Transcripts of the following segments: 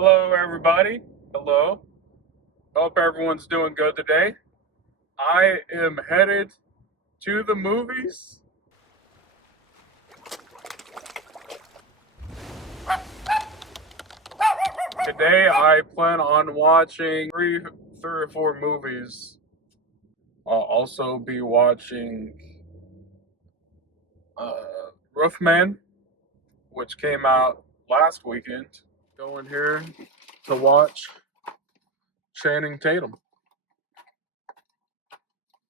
Hello, everybody. Hello. Hope everyone's doing good today. I am headed to the movies. Today, I plan on watching three or four movies. I'll also be watching Roofman, which came out last weekend. Going here to watch Channing Tatum.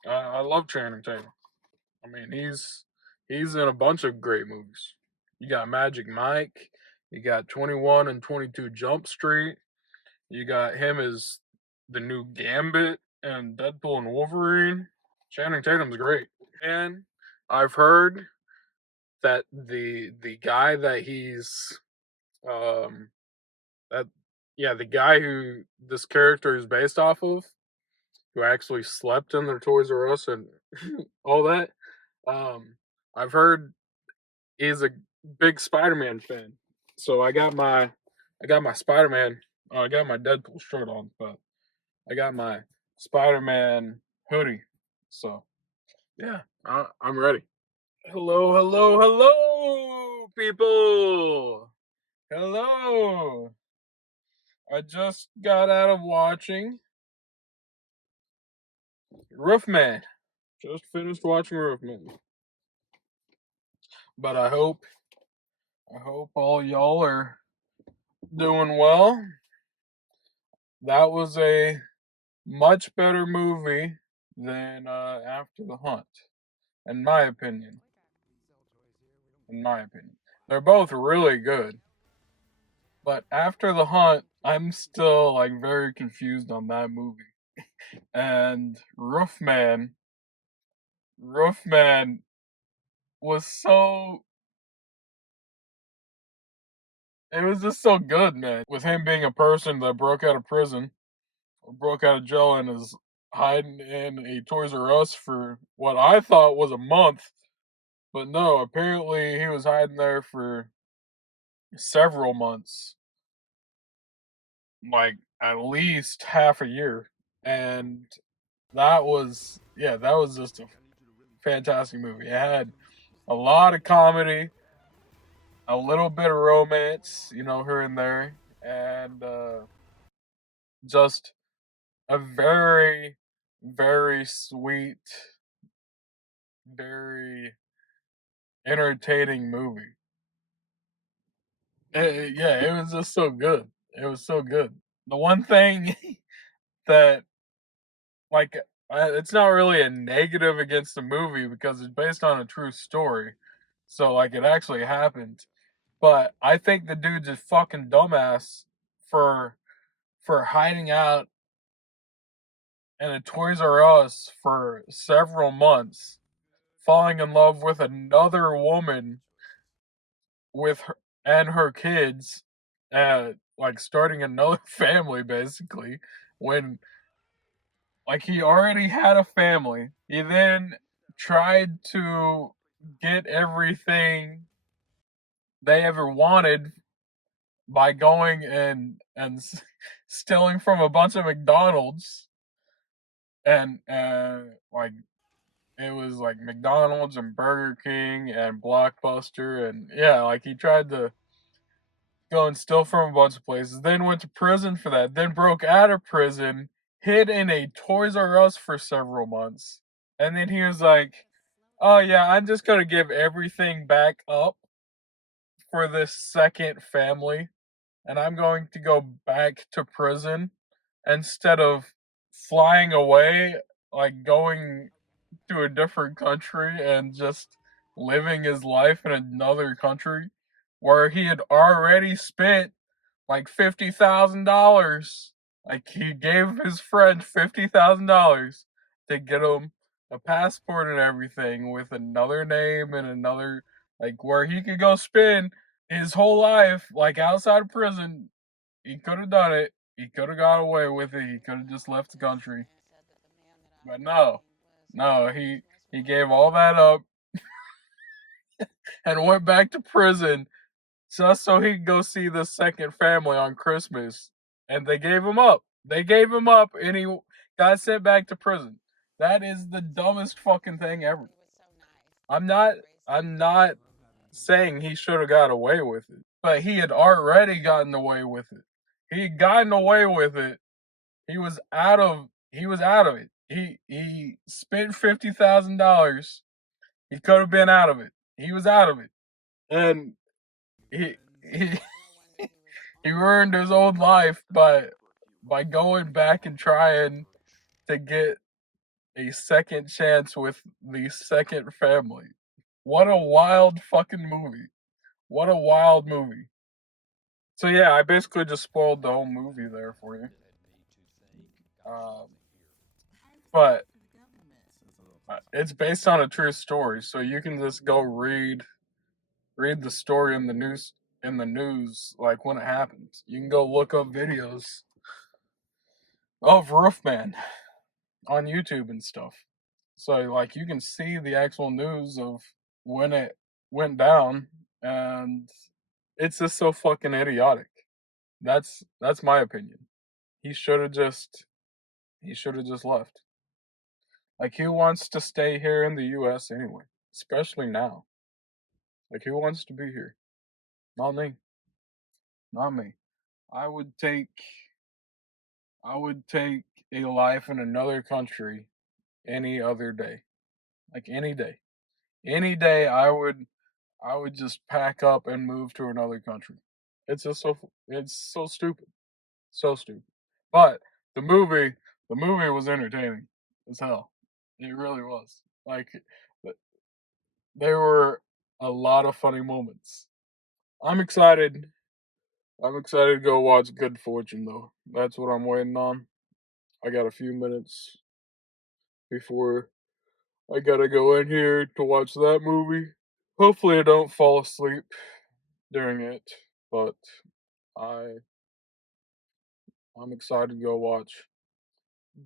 I love Channing Tatum. I mean, he's in a bunch of great movies. You got Magic Mike, you got 21 and 22 Jump Street, you got him as the new Gambit and Deadpool and Wolverine. Channing Tatum's great. And I've heard that the guy that he's um that yeah, the guy who this character is based off of, who actually slept in their Toys R Us and all that. Um, I've heard he's a big Spider-Man fan, so I got my Spider-Man. I got my Deadpool shirt on, but I got my Spider-Man hoodie. So yeah, I'm ready. Hello, hello, hello, people. Hello. I just got out of watching Roofman. Just finished watching Roofman. But I hope all y'all are doing well. That was a much better movie than After the Hunt, in my opinion. In my opinion, they're both really good, but After the Hunt, I'm still like very confused on that movie. And Roofman was so. It was just so good, man. With him being a person that broke out of prison, or broke out of jail, and is hiding in a Toys R Us for what I thought was a month. But no, apparently he was hiding there for several months, like at least half a year. And that was just a fantastic movie. It had a lot of comedy, a little bit of romance, here and there, and just a very, very sweet, very entertaining movie. Yeah, it was just so good. It was so good. The one thing that, like, it's not really a negative against the movie because it's based on a true story, so like it actually happened. But I think the dude's a fucking dumbass for hiding out in a Toys R Us for several months, falling in love with another woman with her and her kids, like starting another family basically, when like he already had a family. He then tried to get everything they ever wanted by going and stealing from a bunch of McDonald's, and like it was like McDonald's and Burger King and Blockbuster, and yeah, like he tried to go and steal from a bunch of places, then went to prison for that, then broke out of prison, hid in a Toys R Us for several months, and then he was like, "Oh yeah, I'm just gonna give everything back up for this second family, and I'm going to go back to prison instead of flying away, like going to a different country and just living his life in another country where he had already spent like $50,000. Like he gave his friend $50,000 to get him a passport and everything with another name and another, like where he could go spend his whole life like outside of prison. He could have done it. He could have got away with it. He could have just left the country. But no. No, he gave all that up and went back to prison just so he could go see the second family on Christmas, and they gave him up. They gave him up, and he got sent back to prison. That is the dumbest fucking thing ever. I'm not. I'm not saying he should have got away with it, but he had already gotten away with it. He had gotten away with it. He was out of. He was out of it. He spent $50,000. He could have been out of it. He was out of it, and he he ruined his own life by going back and trying to get a second chance with the second family. What a wild fucking movie. What a wild movie. So yeah, I basically just spoiled the whole movie there for you. Um, but it's based on a true story, so you can just go read the story in the news like when it happens. You can go look up videos of Roofman on YouTube and stuff. So like you can see the actual news of when it went down, and it's just so fucking idiotic. That's my opinion. He should have just he should have just left. Like who wants to stay here in the US anyway? Especially now. Like who wants to be here? Not me. Not me. I would take I would take a life in another country any other day. Like any day. Any day I would just pack up and move to another country. It's so stupid. So stupid. But the movie the movie was entertaining as hell. It really was. Like there were a lot of funny moments. I'm excited. I'm excited to go watch Good Fortune though. That's what I'm waiting on. I got a few minutes before I gotta go in here to watch that movie. Hopefully I don't fall asleep during it, but I I'm excited to go watch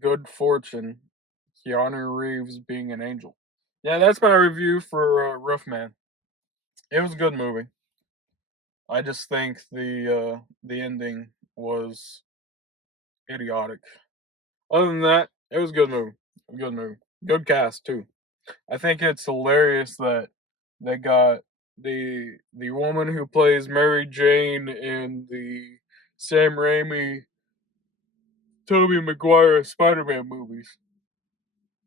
Good Fortune. Keanu Reeves being an angel. Yeah, that's my review for Roofman. It was a good movie. I just think the ending was idiotic. Other than that, it was a good movie. A good movie. Good cast too. I think it's hilarious that they got the woman who plays Mary Jane in the Sam Raimi, Tobey Maguire Spider-Man movies.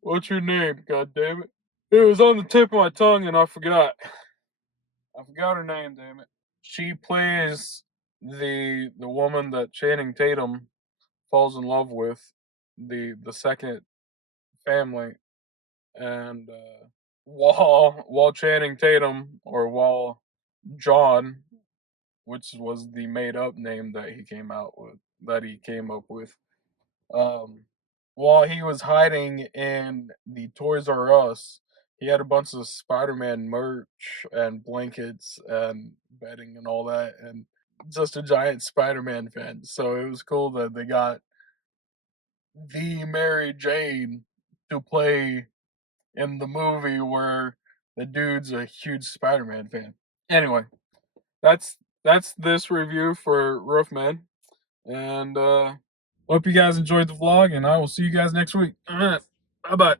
What's your name? God damn it! It was on the tip of my tongue and I forgot. I forgot her name. Damn it! She plays the woman that Channing Tatum falls in love with, the second family, and while Channing Tatum, or while John, which was the made up name that he came up with, um, while he was hiding in the Toys R Us, he had a bunch of Spider-Man merch and blankets and bedding and all that, and just a giant Spider-Man fan. So it was cool that they got the Mary Jane to play in the movie where the dude's a huge Spider-Man fan. Anyway, that's this review for Roofman, and hope you guys enjoyed the vlog, and I will see you guys next week. Bye bye.